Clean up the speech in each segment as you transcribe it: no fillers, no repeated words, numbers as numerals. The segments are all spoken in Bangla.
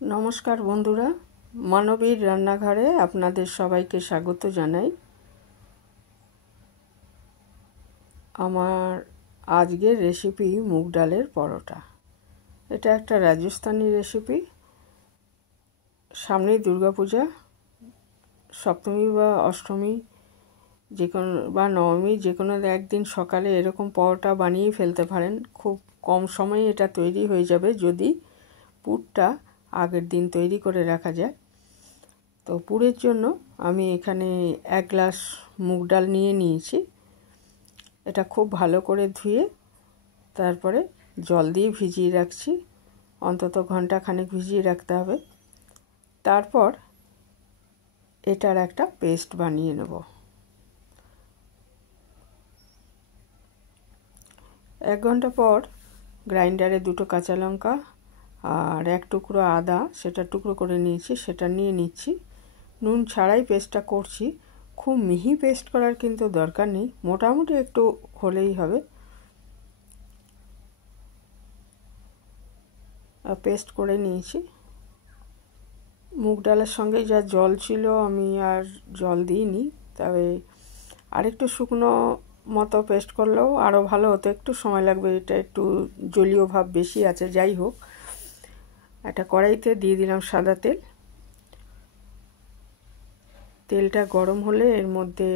নমস্কার বন্ধুরা, মানবীর রান্নাঘরে আপনাদের সবাইকে স্বাগত জানাই। আমার আজকের রেসিপি মুগ ডালের পরোটা। এটা একটা রাজস্থানি রেসিপি। সামনেই দুর্গাপূজা, সপ্তমী বা অষ্টমী যে কোনো বা নবমী যে কোনো একদিন সকালে এরকম পরোটা বানিয়ে ফেলতে পারেন। খুব কম সময়ে এটা তৈরি হয়ে যাবে যদি পুরটা আগের দিন তৈরি করে রাখা যায়। তো পুরের জন্য আমি এখানে 1 গ্লাস মুগ ডাল নিয়েছি। এটা খুব ভালো করে ধুয়ে তারপরে জল দিয়ে ভিজিয়ে রাখছি। অন্তত ঘন্টাখানেক ভিজিয়ে রাখতে হবে। তারপর এটার একটা পেস্ট বানিয়ে নেব। 1 ঘন্টা পর গ্রাইন্ডারে 2টো কাঁচা লঙ্কা আর 1 টুকরো আদা, সেটা টুকরো করে নিয়েছি, সেটা নিয়ে নিচ্ছি। নুন ছাড়াই পেস্টটা করছি। খুব মিহি পেস্ট করার কিন্তু দরকার নেই, মোটামুটি একটু হলেই হবে। পেস্ট করে নিয়েছি। মুগ ডালের সঙ্গে যা জল ছিল আমি আর জল দিইনি, তবে আরেকটু শুকনো মতো পেস্ট করলেও আরও ভালো হতো। একটু সময় লাগবে, এটা একটু জলীয় ভাব বেশি আছে। যাই হোক, একটা কড়াইতে দিয়ে দিলাম সাদা তেল। তেলটা গরম হলে এর মধ্যে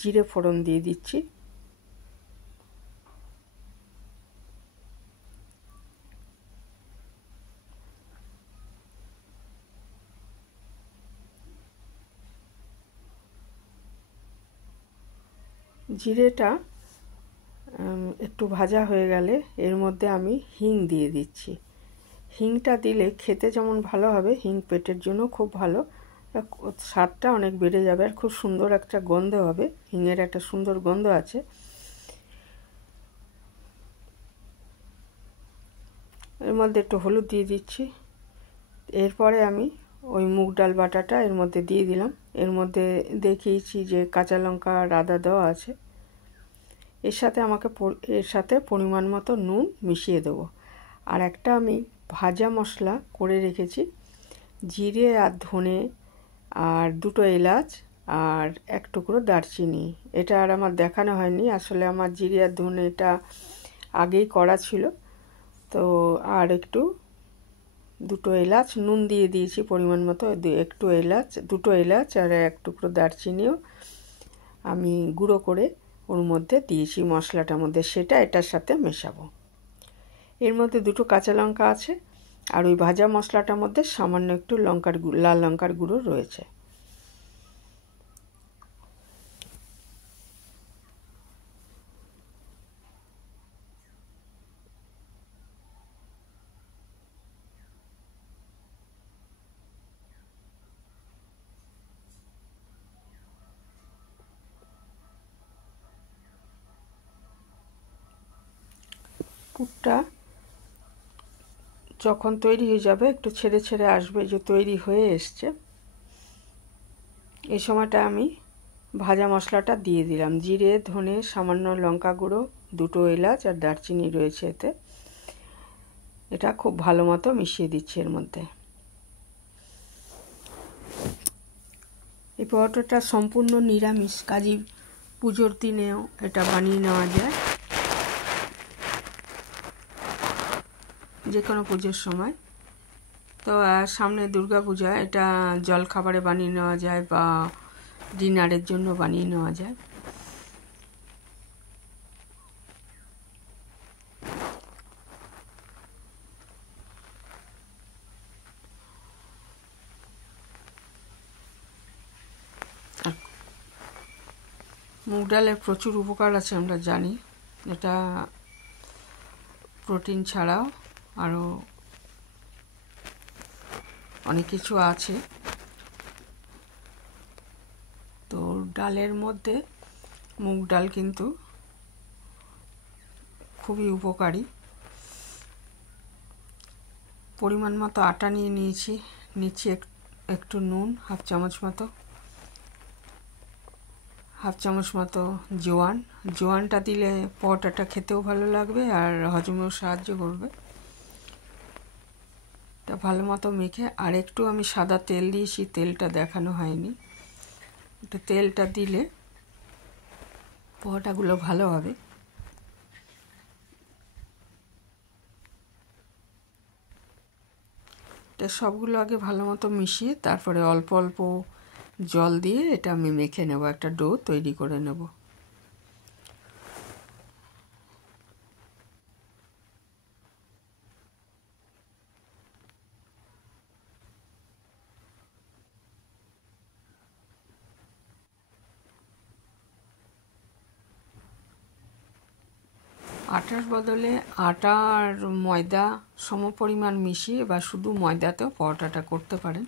জিরে ফোড়ন দিয়ে দিচ্ছি। জিরেটা একটু ভাজা হয়ে গেলে এর মধ্যে আমি হিং দিয়ে দিচ্ছি। হিংটা দিলে খেতে যেমন ভালো হবে, হিং পেটের জন্য খুব ভালো, স্বাদটা অনেক বেড়ে যাবে আর খুব সুন্দর একটা গন্ধ হবে। হিঙের একটা সুন্দর গন্ধ আছে। এর মধ্যে একটু হলুদ দিয়ে দিচ্ছি। এরপরে আমি ওই মুগ ডাল বাটাটা এর মধ্যে দিয়ে দিলাম। এর মধ্যে দেখিয়েছি যে কাঁচা লঙ্কা আর আদা দেওয়া আছে। এর সাথে পরিমাণ মতো নুন মিশিয়ে দেবো। আর একটা আমি ভাজা মশলা করে রেখেছি, জিরে আর ধনে আর 2টো এলাচ আর 1 টুকরো দারচিনি। এটা আর আমার দেখানো হয়নি, আসলে আমার জিরে আর ধনেটা আগেই করা ছিল। তো আর একটু 2টো এলাচ নুন দিয়ে দিয়েছি পরিমাণ মতো, 2টো এলাচ আর 1 টুকরো দারচিনিও আমি গুঁড়ো করে ওর মধ্যে দিয়েছি মশলাটার মধ্যে, সেটা এটার সাথে মেশাবো। এর মধ্যে 2টো কাঁচা লঙ্কা আছে আর ওই ভাজা মশলাটার মধ্যে সামান্য একটু লাল লঙ্কার গুঁড়ো রয়েছে। পুরটা যখন তৈরি হয়ে যাবে, একটু ছেড়ে ছেড়ে আসবে যে তৈরি হয়ে এসছে, এই সময়টা আমি ভাজা মশলাটা দিয়ে দিলাম। জিরে, ধনে, সামান্য লঙ্কা গুঁড়ো, 2টো এলাচ আর দারচিনি রয়েছে এতে। এটা খুব ভালো মতো মিশিয়ে দিচ্ছি এর মধ্যে। এই পরোটাটা সম্পূর্ণ নিরামিষ, কাজেই পুজোর দিনেও এটা বানিয়ে নেওয়া যায়, যে কোনো পুজোর সময়। তো সামনে দুর্গাপূজা, এটা জলখাবারে বানিয়ে নেওয়া যায় বা ডিনারের জন্য বানিয়ে নেওয়া যায়। মুগ ডালের প্রচুর উপকার আছে, আমরা জানি। এটা প্রোটিন ছাড়াও আরও অনেক কিছু আছে। তো ডালের মধ্যে মুগ ডাল কিন্তু খুবই উপকারী। পরিমাণ মতো আটা নিয়ে নিচ্ছি একটু নুন, হাফ চামচ মতো জোয়ানটা দিলে পরোটাটা খেতেও ভালো লাগবে আর হজমেও সাহায্য করবে। তা ভালো মতো মেখে আর একটু আমি সাদা তেল দিয়েছি, তেলটা দেখানো হয়নি। একটু তেলটা দিলে পরোটাগুলো ভালো হবে। এটা সবগুলো আগে ভালো মতো মিশিয়ে তারপরে অল্প অল্প জল দিয়ে এটা আমি মেখে নেব, একটা ডো তৈরি করে নেব। আটার বদলে আটা আর ময়দা সমপরিমাণ মিশিয়ে বা শুধু ময়দাতেও পরোটাটা করতে পারেন।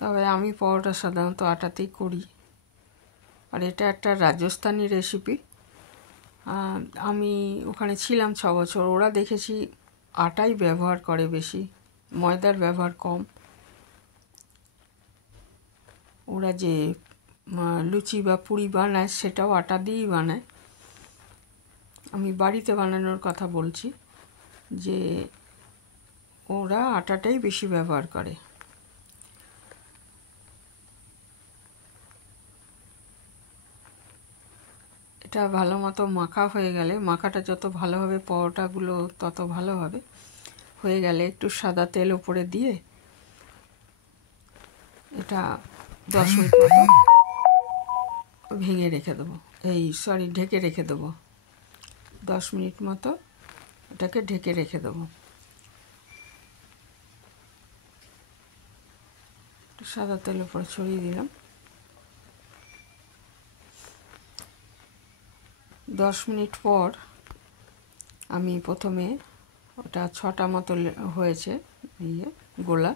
তবে আমি পরোটা সাধারণত আটাতেই করি। আর এটা একটা রাজস্থানি রেসিপি। আমি ওখানে ছিলাম 6 বছর, ওরা দেখেছি আটাই ব্যবহার করে বেশি, ময়দার ব্যবহার কম। ওরা যে লুচি বা পুরি বানায় সেটাও আটা দিয়েই বানায়। আমি বাড়িতে বানানোর কথা বলছি, যে ওরা আটাটাই বেশি ব্যবহার করে। এটা ভালো মতো মাখা হয়ে গেলে, মাখাটা যত ভালো হবে পরোটাগুলো তত ভালো হবে। হয়ে গেলে একটু সাদা তেল উপরে দিয়ে এটা 10 মিনিট মতো ভেঙে রেখে দেবো, ঢেকে রেখে দেবো। 10 মিনিট মতো এটাকে ঢেকে রেখে দেবো। সাদা তেল উপরে ছড়িয়ে দিলাম। 10 মিনিট পর আমি প্রথমে ওটা 6টা মতো হয়েছে গোলা,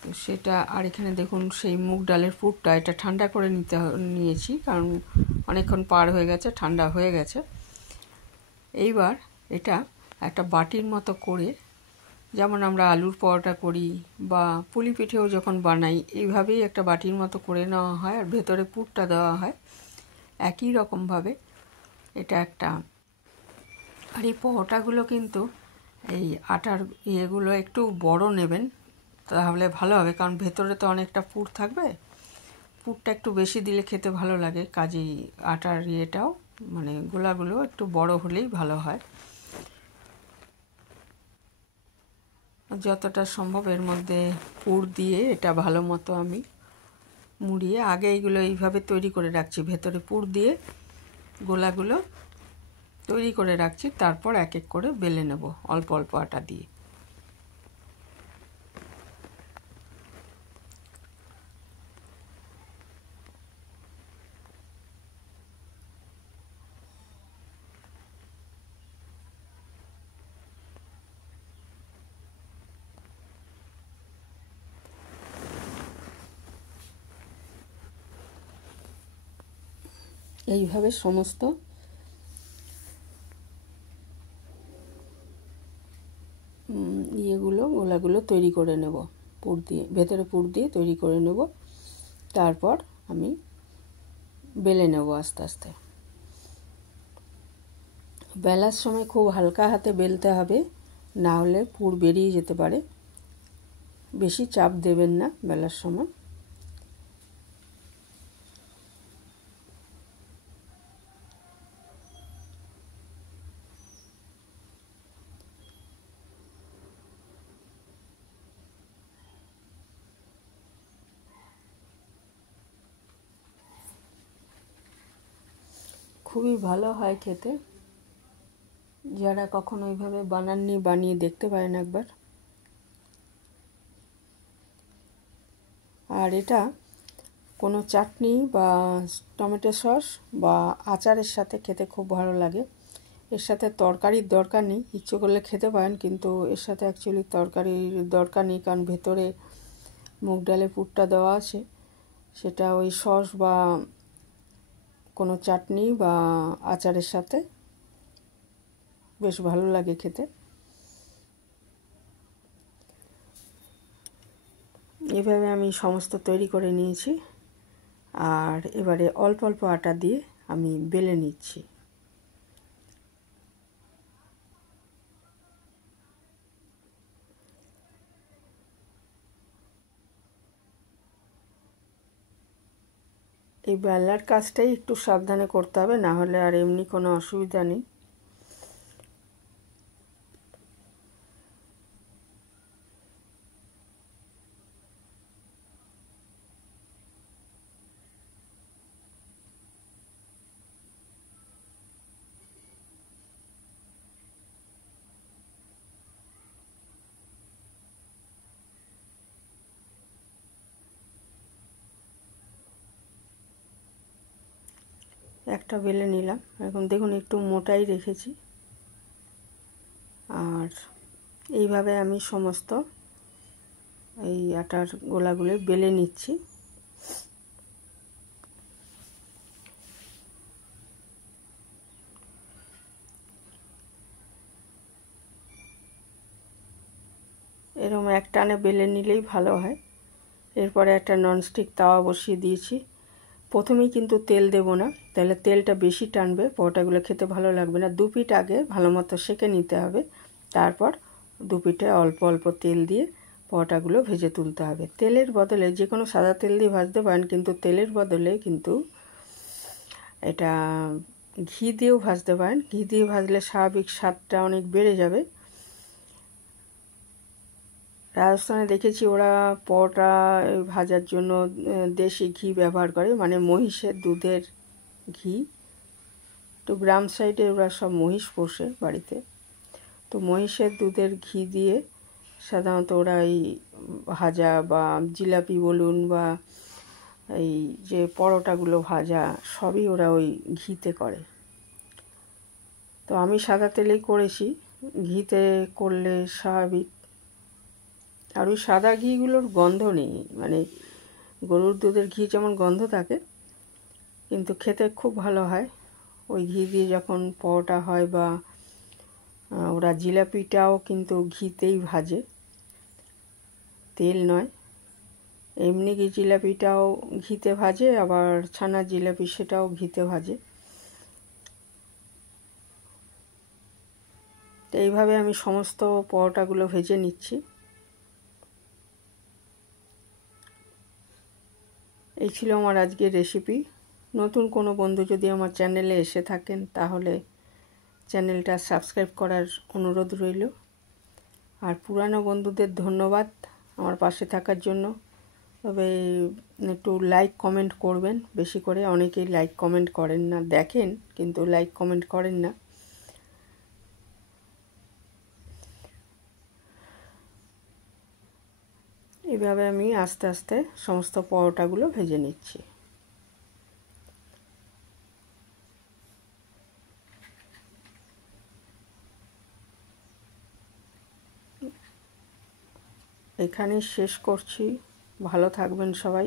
তো সেটা আর এখানে দেখুন সেই মুগ ডালের পুরটা এটা ঠান্ডা করে নিয়েছি, কারণ অনেকক্ষণ পার হয়ে গেছে, ঠান্ডা হয়ে গেছে। এইবার এটা একটা বাটির মতো করে, যেমন আমরা আলুর পরোটা করি বা পুলি পিঠেও যখন বানাই, এইভাবেই একটা বাটির মতো করে নেওয়া হয় আর ভেতরে পুরটা দেওয়া হয়। একই রকমভাবে এটা একটা, আর এই পরোটাগুলো কিন্তু এই আটার ইয়েগুলো একটু বড় নেবেন, তাহলে ভালো হবে, কারণ ভেতরে তো অনেকটা পুর থাকবে। পুরটা একটু বেশি দিলে খেতে ভালো লাগে, কাজেই আটার ইয়েটাও মানে গোলাগুলো একটু বড় হলেই ভালো হয়। যতটা সম্ভব এর মধ্যে পুর দিয়ে এটা ভালো মতো আমি মুড়িয়ে, আগে এইগুলো এইভাবে তৈরি করে রাখছি, ভেতরে পুর দিয়ে গোলাগুলো তৈরি করে রাখছি, তারপর এক এক করে বেলে নেব অল্প অল্প আটা দিয়ে। এইভাবে সমস্ত গোলাগুলো তৈরি করে নেব, পুর দিয়ে ভেতরে পুর দিয়ে তৈরি করে নেব। তারপর আমি বেলে নেব আস্তে আস্তে। বেলার সময় খুব হালকা হাতে বেলতে হবে, না হলে পুর বেরিয়ে যেতে পারে। বেশি চাপ দেবেন না বেলার সময়। খুবই ভালো হয় খেতে, যারা কখনো ওইভাবে বানাননি বানিয়ে দেখতে পারেন একবার। আর এটা কোনো চাটনি বা টমেটো সস বা আচারের সাথে খেতে খুব ভালো লাগে। এর সাথে তরকারির দরকার নেই, ইচ্ছে করলে খেতে পারেন, কিন্তু এর সাথে অ্যাকচুয়ালি তরকারির দরকার নেই, কারণ ভেতরে মুগ ডালে পুরটা দেওয়া আছে। সেটা ওই সস বা কোনো চাটনি বা আচারের সাথে বেশ ভালো লাগে খেতে। এভাবে আমি সমস্ত তৈরি করে নিয়েছি, আর এবারে অল্প অল্প আটা দিয়ে আমি বেলে নিচ্ছি। এই বেলার কাজটাই একটু সাবধানে করতে হবে, না হলে আর এমনি কোনো অসুবিধা নেই। একটা বেলে নিলাম। এখন দেখুন একটু মোটাই রেখেছি। আর এইভাবে আমি সমস্ত এই আটার গোলাগুলো বেলে নিচ্ছি। এরকম এক টানে বেলে নিলেই ভালো হয়। এরপরে একটা ননস্টিক তাওয়া বসিয়ে দিয়েছি। প্রথমেই কিন্তু তেল দেব না, তাহলে তেলটা বেশি টানবে, পরোটাগুলো খেতে ভালো লাগবে না। দু পিঠ আগে ভালো মতো সেঁকে নিতে হবে, তারপর দু পিঠে অল্প অল্প তেল দিয়ে পরোটাগুলো ভেজে তুলতে হবে। তেলের বদলে যে কোনো সাদা তেল দিয়ে ভাজতে পারেন, কিন্তু তেলের বদলে কিন্তু এটা ঘি দিয়েও ভাজতে পারেন। ঘি দিয়ে ভাজলে স্বাভাবিক স্বাদটা অনেক বেড়ে যাবে। রাজস্থানে দেখেছি ওরা পরোটা ভাজার জন্য দেশি ঘি ব্যবহার করে, মানে মহিষের দুধের ঘি। তো গ্রাম সাইডে ওরা সব মহিষ পোষে বাড়িতে, তো মহিষের দুধের ঘি দিয়ে সাধারণত ওরা এই ভাজা বা জিলাপি বলুন বা এই যে পরোটাগুলো ভাজা সবই ওরা ওই ঘিতে করে। তো আমি সাদা তেলেই করেছি, ঘিতে করলে স্বাভাবিক। আর ওই সাদা ঘিগুলোর গন্ধ নেই, মানে গরুর দুধের ঘি যেমন গন্ধ থাকে, কিন্তু খেতে খুব ভালো হয়। ওই ঘি দিয়ে যখন পরোটা হয় বা ওরা জিলাপিটাও কিন্তু ঘিতেই ভাজে, তেল নয়। এমনি কি জিলাপিটাও ঘিতে ভাজে, আবার ছানার জিলাপি সেটাও ঘিতে ভাজে। তো এইভাবে আমি সমস্ত পরোটাগুলো ভেজে নিচ্ছি। এই ছিল আমার আজকের রেসিপি। নতুন কোনো বন্ধু যদি আমার চ্যানেলে এসে থাকেন, তাহলে চ্যানেলটা সাবস্ক্রাইব করার অনুরোধ রইল। আর পুরানো বন্ধুদের ধন্যবাদ আমার পাশে থাকার জন্য। তবে একটু লাইক কমেন্ট করবেন বেশি করে। অনেকেই লাইক কমেন্ট করেন না, দেখেন কিন্তু লাইক কমেন্ট করেন না। এইভাবে আমি আস্তে আস্তে সমস্ত পরোটাগুলো ভেজে নিচ্ছি। এখানেই শেষ করছি। ভালো থাকবেন সবাই।